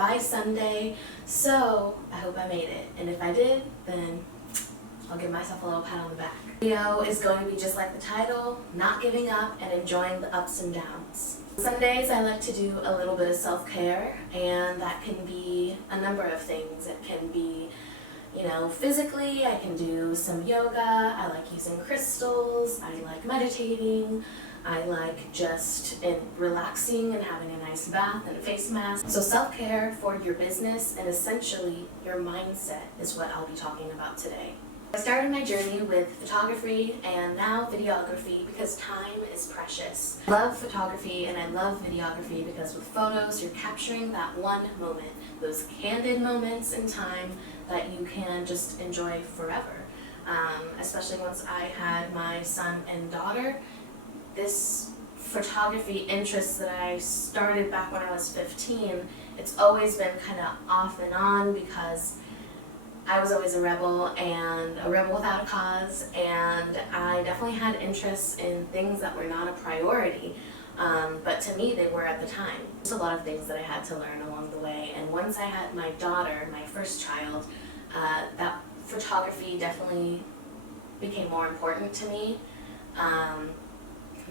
by Sunday, so I hope I made it. And if I did, then I'll give myself a little pat on the back. The video is going to be just like the title, not giving up and enjoying the ups and downs. Sundays I like to do a little bit of self-care, and that can be a number of things. It can be, physically, I can do some yoga, I like using crystals, I like meditating, I like just relaxing and having a nice bath and a face mask. So self-care for your business and essentially your mindset is what I'll be talking about today. I started my journey with photography and now videography because time is precious. I love photography and I love videography because with photos you're capturing that one moment, those candid moments in time that you can just enjoy forever. Especially once I had my son and daughter, this photography interest that I started back when I was 15, it's always been kind of off and on because I was always a rebel and a rebel without a cause, and I definitely had interests in things that were not a priority, but to me they were at the time. There's a lot of things that I had to learn along the way, and once I had my daughter, my first child, that photography definitely became more important to me,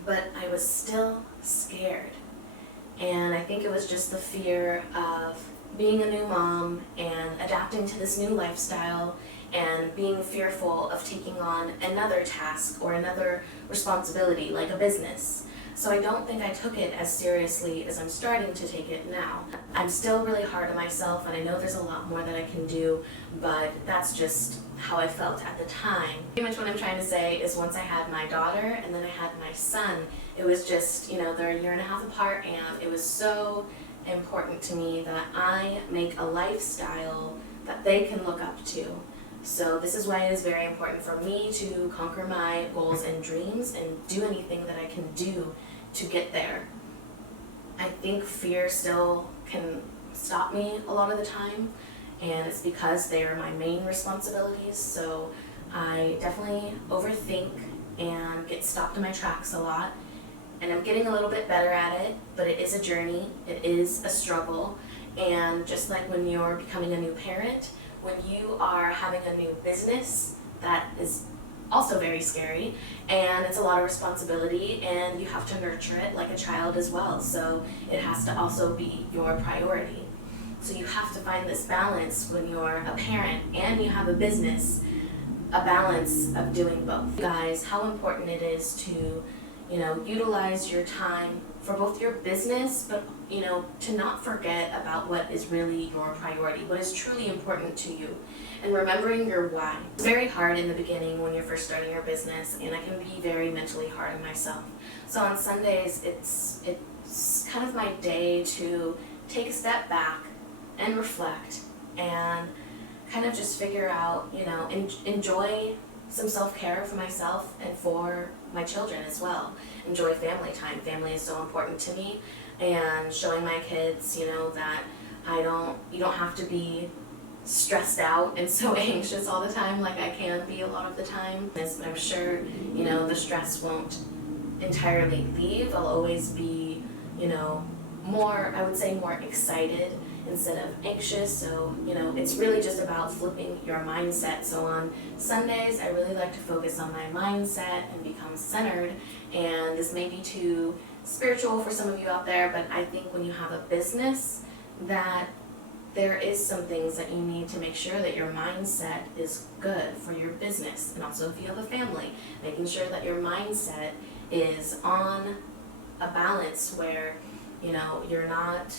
but I was still scared, and I think it was just the fear of being a new mom and adapting to this new lifestyle and being fearful of taking on another task or another responsibility like a business. So I don't think I took it as seriously as I'm starting to take it now. I'm still really hard on myself and I know there's a lot more that I can do, but that's just how I felt at the time. Pretty much what I'm trying to say is once I had my daughter and then I had my son, it was just, they're a year and a half apart, and it was so important to me that I make a lifestyle that they can look up to. So this is why it is very important for me to conquer my goals and dreams and do anything that I can do to get there. I think fear still can stop me a lot of the time, and it's because they are my main responsibilities. So I definitely overthink and get stopped in my tracks a lot. And I'm getting a little bit better at it, but it is a journey, it is a struggle. And just like when you're becoming a new parent, when you are having a new business, that is also very scary, and it's a lot of responsibility, and you have to nurture it like a child as well. So it has to also be your priority. So you have to find this balance when you're a parent and you have a business, a balance of doing both. Guys, how important it is to utilize your time for both your business, but to not forget about what is really your priority, what is truly important to you, and remembering your why. It's very hard in the beginning when you're first starting your business, and I can be very mentally hard on myself. So on Sundays, it's kind of my day to take a step back and reflect and kind of just figure out, enjoy some self-care for myself and for my children as well. Enjoy family time. Family is so important to me, and showing my kids, that you don't have to be stressed out and so anxious all the time like I can be a lot of the time. But I'm sure, the stress won't entirely leave. I'll always be, more excited instead of anxious. So, it's really just about flipping your mindset. So on Sundays, I really like to focus on my mindset and become centered. And this may be too spiritual for some of you out there, but I think when you have a business, that there is some things that you need to make sure that your mindset is good for your business. And also if you have a family, making sure that your mindset is on a balance where, you're not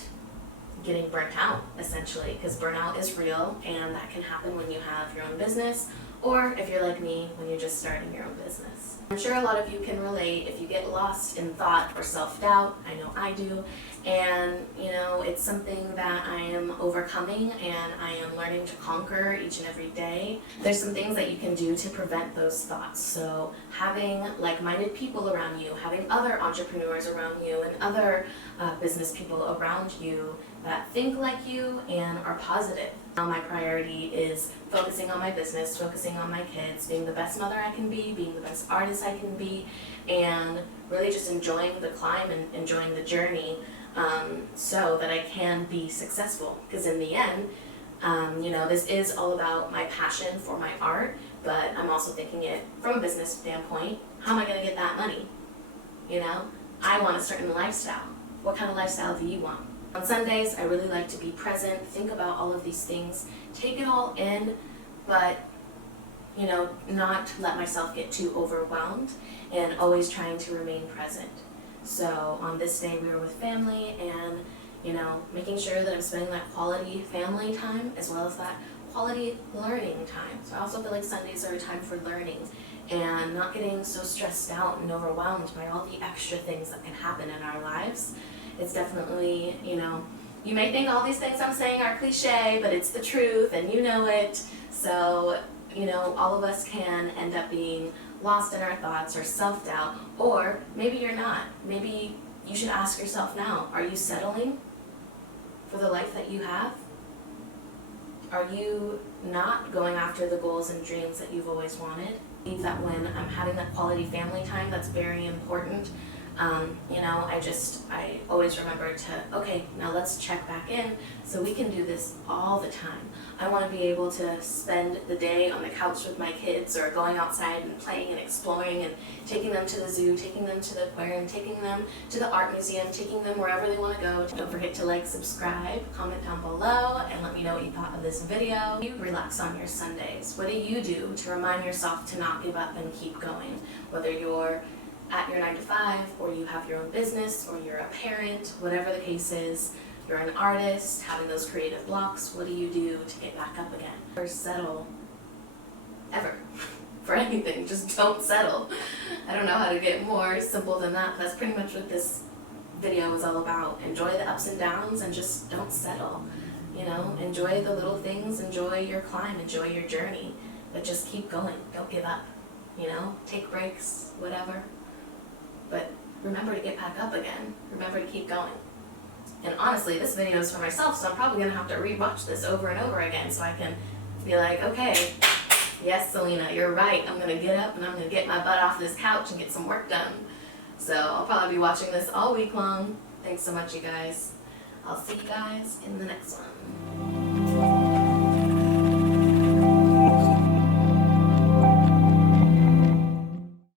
getting burnt out, essentially, because burnout is real, and that can happen when you have your own business, or if you're like me, when you're just starting your own business. I'm sure a lot of you can relate if you get lost in thought or self-doubt. I know I do, and it's something that I am overcoming and I am learning to conquer each and every day. There's some things that you can do to prevent those thoughts. So having like-minded people around you, having other entrepreneurs around you and other business people around you that think like you and are positive. Now my priority is focusing on my business, focusing on my kids, being the best mother I can be, being the best artist I can be, and really just enjoying the climb and enjoying the journey so that I can be successful. Because in the end, this is all about my passion for my art, but I'm also thinking it from a business standpoint. How am I going to get that money? I want a certain lifestyle. What kind of lifestyle do you want? On Sundays, I really like to be present, think about all of these things, take it all in, but not let myself get too overwhelmed, and always trying to remain present. So on this day we were with family, and making sure that I'm spending that quality family time as well as that quality learning time. So I also feel like Sundays are a time for learning and not getting so stressed out and overwhelmed by all the extra things that can happen in our lives. It's definitely, you may think all these things I'm saying are cliche, but it's the truth and you know it. So, all of us can end up being lost in our thoughts or self-doubt, or maybe you're not. Maybe you should ask yourself now, are you settling for the life that you have? Are you not going after the goals and dreams that you've always wanted? I believe that when I'm having that quality family time, that's very important. I always remember to, okay, now let's check back in so we can do this all the time. I want to be able to spend the day on the couch with my kids, or going outside and playing and exploring and taking them to the zoo, taking them to the aquarium, taking them to the art museum, taking them wherever they want to go. Don't forget to like, subscribe, comment down below, and let me know what you thought of this video. You relax on your Sundays. What do you do to remind yourself to not give up and keep going? Whether you're at your 9 to 5, or you have your own business, or you're a parent, whatever the case is, you're an artist, having those creative blocks, what do you do to get back up again? Or settle, ever, for anything, just don't settle. I don't know how to get more simple than that, but that's pretty much what this video is all about. Enjoy the ups and downs and just don't settle. Enjoy the little things, enjoy your climb, enjoy your journey, but just keep going, don't give up. Take breaks, whatever. But remember to get back up again. Remember to keep going. And honestly, this video is for myself, so I'm probably going to have to rewatch this over and over again so I can be like, okay, yes, Selena, you're right. I'm going to get up and I'm going to get my butt off this couch and get some work done. So I'll probably be watching this all week long. Thanks so much, you guys. I'll see you guys in the next one.